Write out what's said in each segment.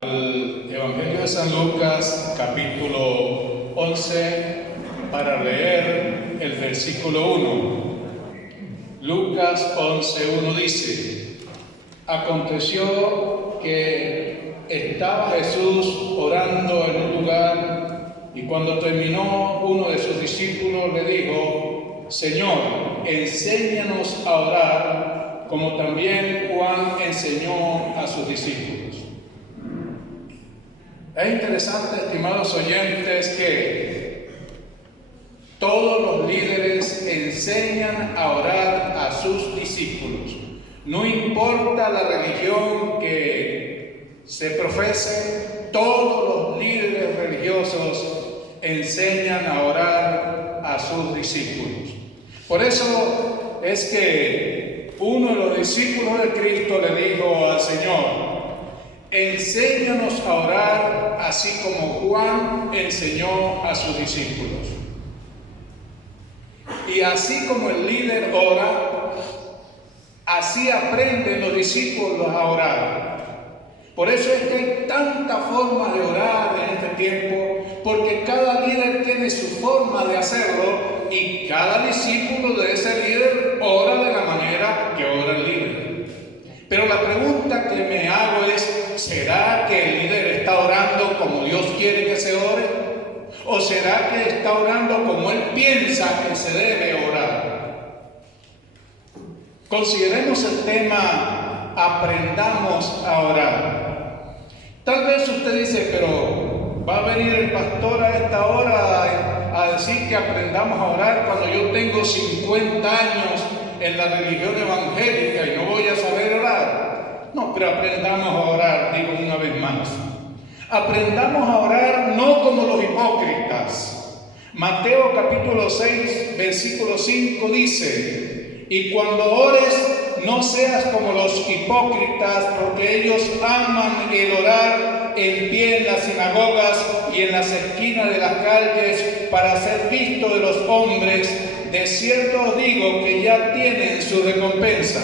El Evangelio de San Lucas, capítulo 11, para leer el versículo 1. Lucas 11:1 dice: Aconteció que estaba Jesús orando en un lugar, y cuando terminó, uno de sus discípulos le dijo: Señor, enséñanos a orar, como también Juan enseñó a sus discípulos. Es interesante, estimados oyentes, que todos los líderes enseñan a orar a sus discípulos. No importa la religión que se profese, todos los líderes religiosos enseñan a orar a sus discípulos. Por eso es que uno de los discípulos de Cristo le dijo al Señor: enséñanos a orar así como Juan enseñó a sus discípulos. Y así como el líder ora, así aprenden los discípulos a orar. Por eso es que hay tantas formas de orar en este tiempo, porque cada líder tiene su forma de hacerlo y cada discípulo de ese líder ora de la manera que ora el líder. Pero la pregunta que me hago es: ¿será que el líder está orando como Dios quiere que se ore? ¿O será que está orando como él piensa que se debe orar? Consideremos el tema: aprendamos a orar. Tal vez usted dice: pero ¿va a venir el pastor a esta hora a decir que aprendamos a orar cuando yo tengo 50 años en la religión evangélica y no voy a saber orar? No, pero aprendamos a orar, digo una vez más. Aprendamos a orar no como los hipócritas. Mateo capítulo 6, versículo 5 dice: y cuando ores, no seas como los hipócritas, porque ellos aman el orar en pie en las sinagogas y en las esquinas de las calles para ser visto de los hombres. De cierto os digo que ya tienen su recompensa.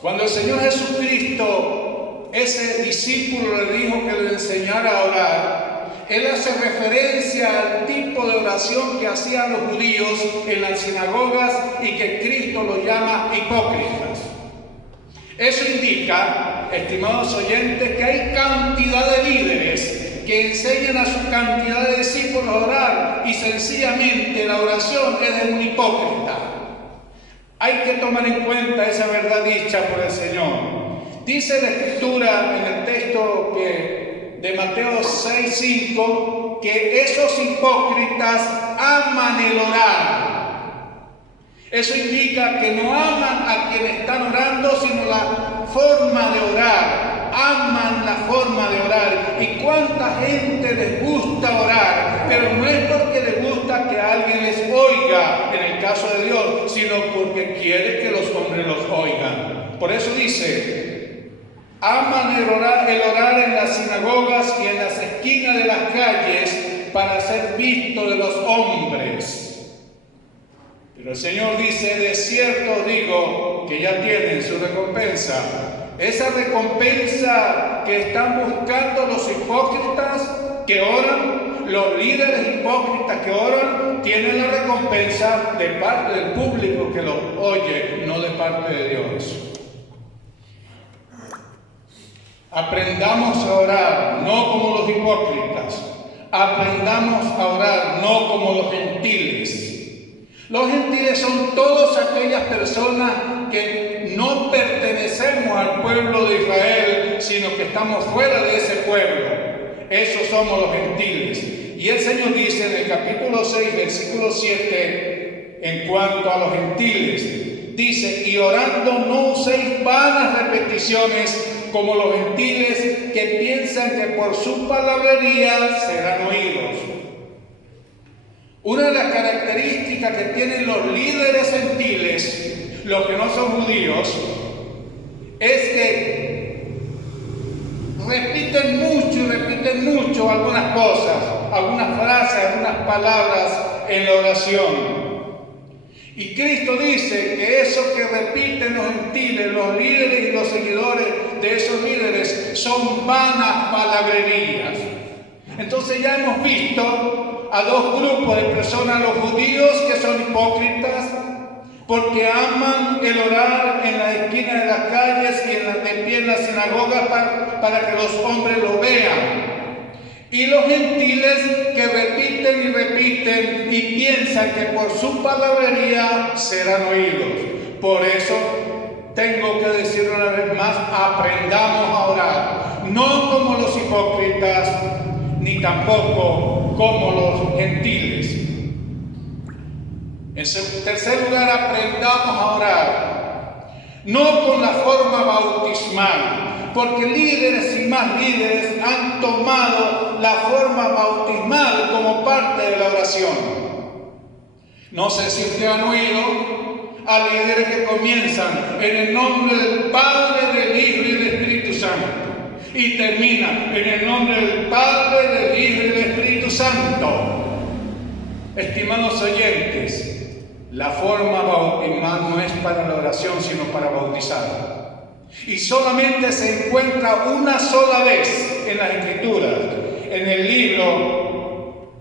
Cuando el Señor Jesucristo, ese discípulo, le dijo que le enseñara a orar, Él hace referencia al tipo de oración que hacían los judíos en las sinagogas y que Cristo los llama hipócritas. Eso indica, estimados oyentes, que hay cantidad de líderes que enseñan a su cantidad de discípulos a orar y sencillamente la oración es de un hipócrita. Hay que tomar en cuenta esa verdad dicha por el Señor. Dice la Escritura en el texto de Mateo 6:5 que esos hipócritas aman el orar. Eso indica que no aman a quienes están orando, sino la forma de orar. Aman la forma de orar. ¿Y cuánta gente les gusta orar? Pero no es porque les gusta que alguien les oiga, en el caso de Dios, sino porque quiere que los hombres los oigan. Por eso dice: aman el orar en las sinagogas y en las esquinas de las calles para ser visto de los hombres. Pero el Señor dice: de cierto os digo que ya tienen su recompensa. Esa recompensa que están buscando los hipócritas que oran, los líderes hipócritas que oran, tienen la recompensa de parte del público que los oye, no de parte de Dios. Aprendamos a orar, no como los hipócritas. Aprendamos a orar, no como los gentiles. Los gentiles son todas aquellas personas que no pertenecemos al pueblo de Israel, sino que estamos fuera de ese pueblo. Esos somos los gentiles. Y el Señor dice en el capítulo 6, versículo 7, en cuanto a los gentiles, dice: y orando no uséis vanas repeticiones como los gentiles, que piensan que por su palabrería serán oídos. Una de las características que tienen los líderes gentiles, los que no son judíos, es que repiten mucho algunas cosas, algunas frases, algunas palabras en la oración. Y Cristo dice que eso que repiten los gentiles, los líderes y los seguidores de esos líderes son vanas palabrerías. Entonces ya hemos visto a dos grupos de personas, los judíos que son hipócritas, porque aman el orar en las esquinas de las calles y de pie en las sinagogas para que los hombres lo vean. Y los gentiles que repiten y repiten y piensan que por su palabrería serán oídos. Por eso tengo que decir una vez más, aprendamos a orar, no como los hipócritas, ni tampoco como los gentiles. En tercer lugar, aprendamos a orar, no con la forma bautismal, porque líderes y más líderes han tomado la forma bautismal como parte de la oración. No sé si ustedes han oído a líderes que comienzan en el nombre del Padre, del Hijo y del Espíritu Santo, y terminan en el nombre del Padre, del Hijo y del Espíritu Santo. Estimados oyentes, la forma bautismal no es para la oración, sino para bautizar. Y solamente se encuentra una sola vez en las Escrituras, en el libro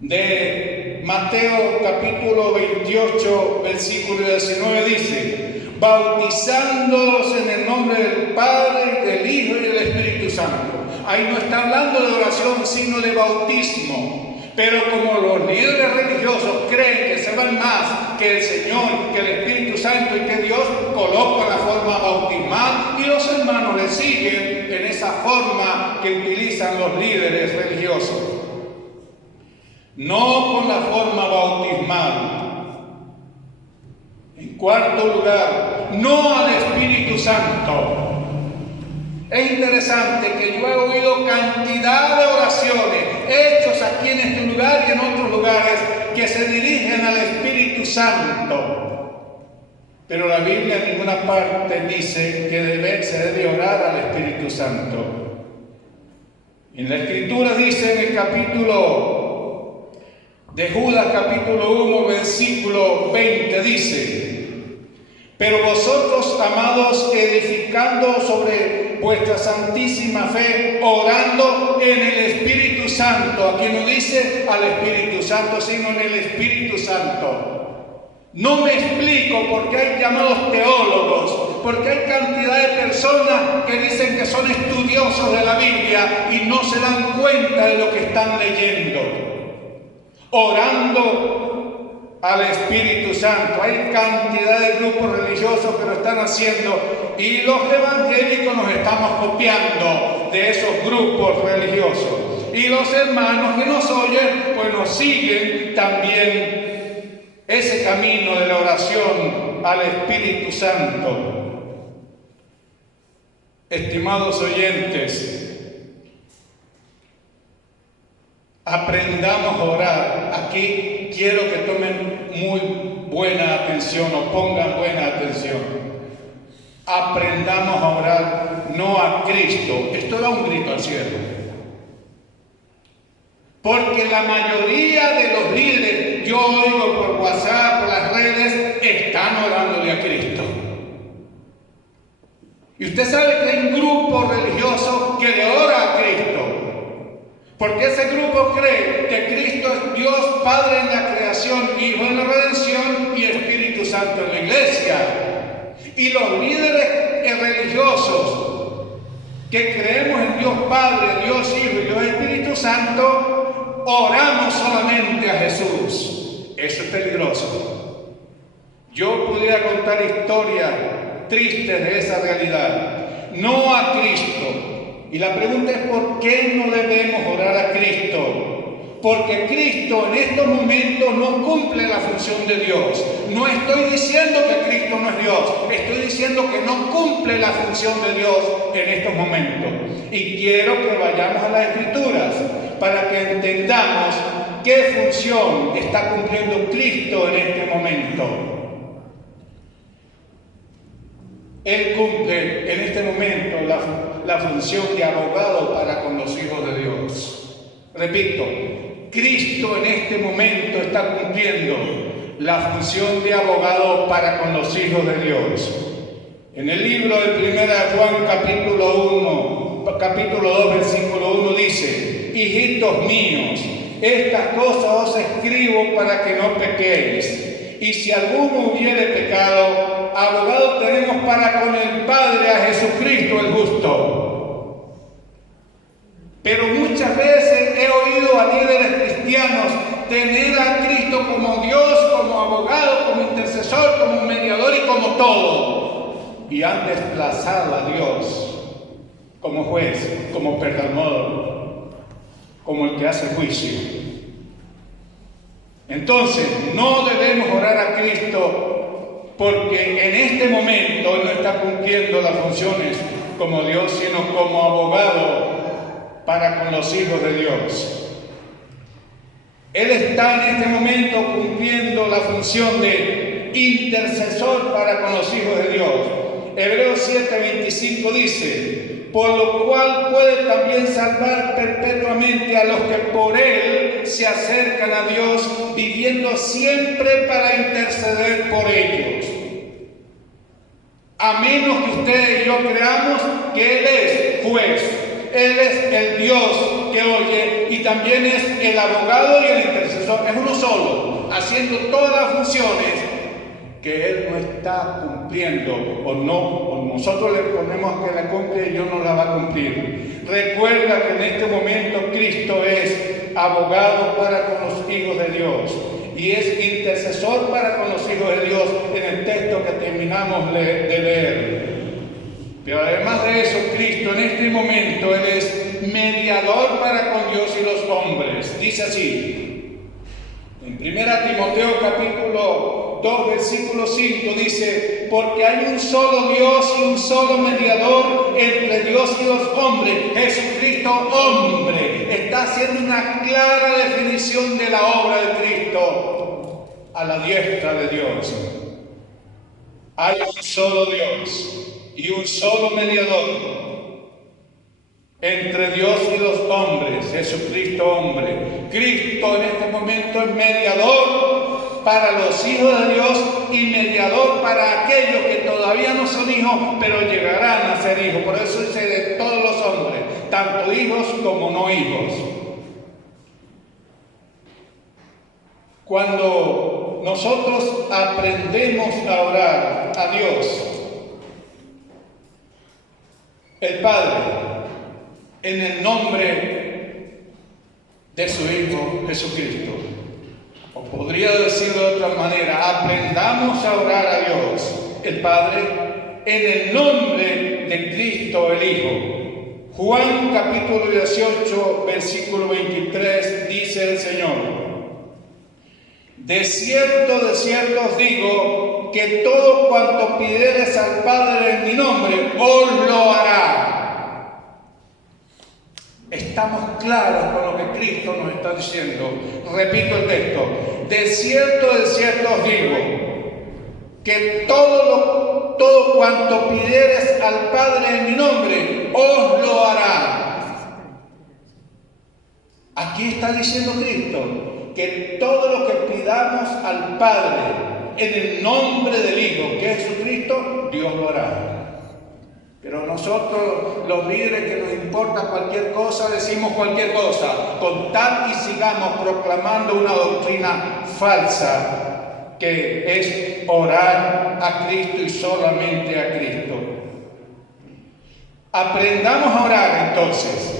de Mateo capítulo 28, versículo 19 dice: bautizándolos en el nombre del Padre, del Hijo y del Espíritu Santo. Ahí no está hablando de oración, sino de bautismo. Pero como los líderes religiosos creen que saben más que el Señor, que el Espíritu Santo y que Dios, colocan la forma bautismal y los hermanos le siguen en esa forma que utilizan los líderes religiosos. No con la forma bautismal. En cuarto lugar, no al Espíritu Santo. Es interesante que yo he oído cantidad de oraciones hechas aquí en este lugar y en otros lugares que se dirigen al Espíritu Santo. Pero la Biblia en ninguna parte dice que se debe orar al Espíritu Santo. En la Escritura dice en el capítulo de Judas, capítulo 1, versículo 20, dice: pero vosotros, amados, edificando sobre vuestra santísima fe, orando en el Espíritu Santo. Aquí no dice al Espíritu Santo, sino en el Espíritu Santo. No me explico por qué hay llamados teólogos, porque hay cantidad de personas que dicen que son estudiosos de la Biblia y no se dan cuenta de lo que están leyendo. Orando al Espíritu Santo. Hay cantidad de grupos religiosos que lo están haciendo y los evangélicos nos estamos copiando de esos grupos religiosos. Y los hermanos que nos oyen, pues nos siguen también ese camino de la oración al Espíritu Santo. Estimados oyentes, aprendamos a orar. Aquí quiero que tomen muy buena atención o pongan buena atención. Aprendamos a orar no a Cristo. Esto da un grito al cielo. Porque la mayoría de los líderes, yo oigo por WhatsApp, por las redes, están orándole a Cristo. Y usted sabe que hay un grupo religioso que le ora a Cristo. Porque ese grupo cree que Cristo es Dios Padre en la creación, Hijo en la redención y Espíritu Santo en la iglesia. Y los líderes religiosos que creemos en Dios Padre, Dios Hijo y Dios Espíritu Santo, oramos solamente a Jesús. Eso es peligroso. Yo pudiera contar historias tristes de esa realidad. No a Cristo. Y la pregunta es: ¿por qué no debemos orar a Cristo? Porque Cristo en estos momentos no cumple la función de Dios. No estoy diciendo que Cristo no es Dios, estoy diciendo que no cumple la función de Dios en estos momentos. Y quiero que vayamos a las Escrituras para que entendamos qué función está cumpliendo Cristo en este momento. Él cumple en este momento la función de abogado para con los hijos de Dios. Repito, Cristo en este momento está cumpliendo la función de abogado para con los hijos de Dios. En el libro de 1 Juan capítulo 2, versículo 1 dice: hijitos míos, estas cosas os escribo para que no pequéis. Y si alguno hubiere pecado, abogado tenemos para con el Padre a Jesucristo el justo. Pero muchas veces he oído a líderes cristianos tener a Cristo como Dios, como abogado, como intercesor, como mediador y como todo. Y han desplazado a Dios como juez, como perdonador, como el que hace juicio. Entonces, no debemos orar a Cristo porque en este momento Él no está cumpliendo las funciones como Dios, sino como abogado para con los hijos de Dios. Él está en este momento cumpliendo la función de intercesor para con los hijos de Dios. Hebreos 7:25 dice: por lo cual puede también salvar perpetuamente a los que por Él se acercan a Dios, viviendo siempre para interceder por ellos. A menos que ustedes y yo creamos que Él es juez, Él es el Dios que oye y también es el abogado y el intercesor. Es uno solo, haciendo todas las funciones que Él no está cumpliendo o nosotros le ponemos que la cumple y Dios no la va a cumplir. Recuerda que en este momento Cristo es abogado para con los hijos de Dios y es intercesor para con los hijos de Dios en el texto que terminamos de leer. Pero además de eso, Cristo en este momento Él es mediador para con Dios y los hombres. Dice así, en 1 Timoteo capítulo 2, versículo 5 dice: porque hay un solo Dios y un solo mediador entre Dios y los hombres, Jesucristo hombre. Está haciendo una clara definición de la obra de Cristo a la diestra de Dios. Hay un solo Dios y un solo mediador entre Dios y los hombres, Jesucristo hombre. Cristo en este momento es mediador para los hijos de Dios y mediador para aquellos que todavía no son hijos, pero llegarán a ser hijos. Por eso dice de todos los hombres, tanto hijos como no hijos. Cuando nosotros aprendemos a orar a Dios, el Padre, en el nombre de su Hijo Jesucristo, o podría decirlo de otra manera, aprendamos a orar a Dios, el Padre, en el nombre de Cristo el Hijo. Juan capítulo 18, versículo 23, dice el Señor: de cierto os digo, que todo cuanto pidiereis al Padre en mi nombre, os lo hará. Estamos claros con lo que Cristo nos está diciendo. Repito el texto: de cierto os digo, que todo cuanto pidiereis al Padre en mi nombre, os lo hará. Aquí está diciendo Cristo que todo lo que pidamos al Padre en el nombre del Hijo, que es Jesucristo, Dios lo hará. Pero nosotros, los líderes que nos importa cualquier cosa, decimos cualquier cosa, con tal y sigamos proclamando una doctrina falsa, que es orar a Cristo y solamente a Cristo. Aprendamos a orar entonces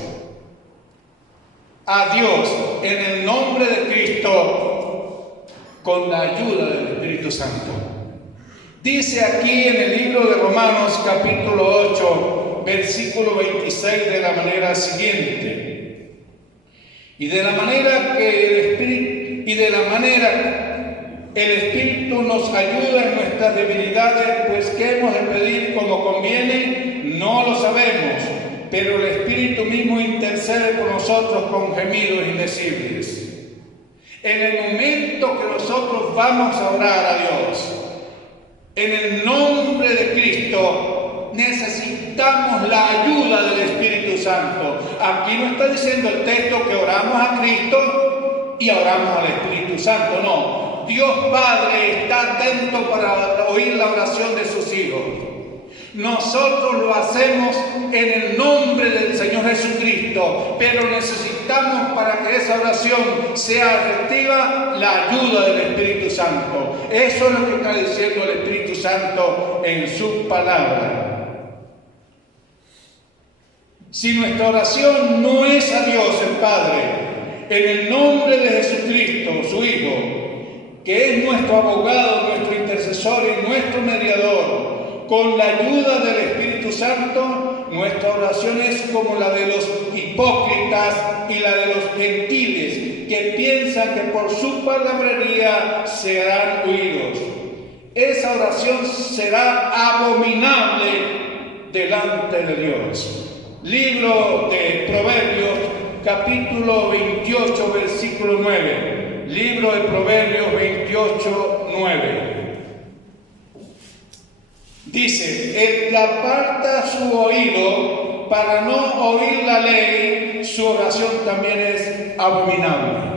a Dios en el nombre de Cristo con la ayuda del Espíritu Santo. Dice aquí en el libro de Romanos capítulo 8, versículo 26 de la manera siguiente: y de la manera el Espíritu nos ayuda en nuestras debilidades, pues qué hemos de pedir como conviene, no lo sabemos, pero el Espíritu mismo intercede por nosotros con gemidos indecibles. En el momento que nosotros vamos a orar a Dios en el nombre de Cristo, necesitamos la ayuda del Espíritu Santo. Aquí no está diciendo el texto que oramos a Cristo y oramos al Espíritu Santo, no. Dios Padre está atento para oír la oración de sus hijos. Nosotros lo hacemos en el nombre del Señor Jesucristo, pero necesitamos, para que esa oración sea efectiva, la ayuda del Espíritu Santo. Eso es lo que está diciendo el Espíritu Santo en su palabra. Si nuestra oración no es a Dios el Padre, en el nombre de Jesucristo, su Hijo, que es nuestro abogado, nuestro intercesor y nuestro mediador, con la ayuda del Espíritu Santo, nuestra oración es como la de los hipócritas y la de los gentiles, que piensan que por su palabrería serán oídos. Esa oración será abominable delante de Dios. Libro de Proverbios, capítulo 28, versículo 9. Libro de Proverbios 28, 9. Dice: el que aparta su oído para no oír la ley, su oración también es abominable.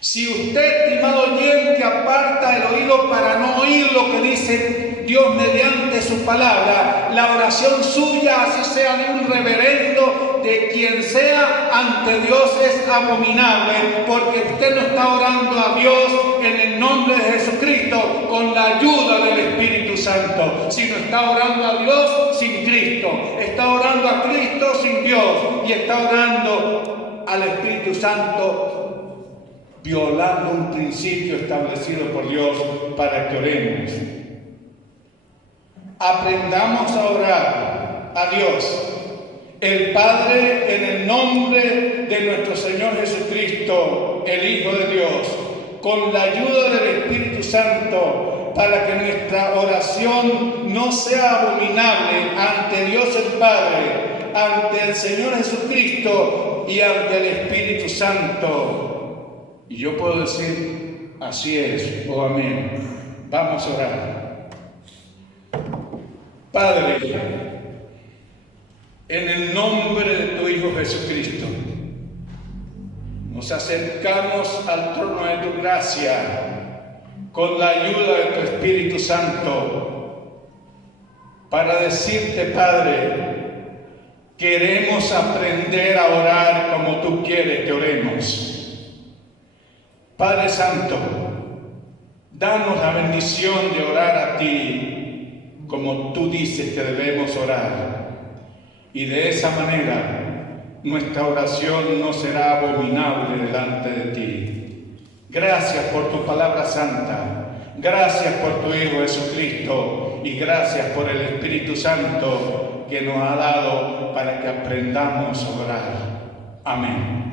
Si usted, estimado oyente, aparta el oído para no oír lo que dice Dios mediante su palabra, la oración suya, así sea de un reverendo, de quien sea, ante Dios es abominable, porque usted no está orando a Dios en el nombre de Jesucristo con la ayuda del Espíritu Santo, sino está orando a Dios sin Cristo, está orando a Cristo sin Dios y está orando al Espíritu Santo, violando un principio establecido por Dios para que oremos. Aprendamos a orar a Dios, el Padre, en el nombre de nuestro Señor Jesucristo, el Hijo de Dios, con la ayuda del Espíritu Santo, para que nuestra oración no sea abominable ante Dios el Padre, ante el Señor Jesucristo y ante el Espíritu Santo. Y yo puedo decir, así es, o amén. Vamos a orar. Padre, en el nombre de tu Hijo Jesucristo, nos acercamos al trono de tu gracia con la ayuda de tu Espíritu Santo para decirte, Padre, queremos aprender a orar como tú quieres que oremos. Padre Santo, danos la bendición de orar a ti como tú dices que debemos orar. Y de esa manera nuestra oración no será abominable delante de ti. Gracias por tu palabra santa. Gracias por tu Hijo Jesucristo. Y gracias por el Espíritu Santo que nos ha dado para que aprendamos a orar. Amén.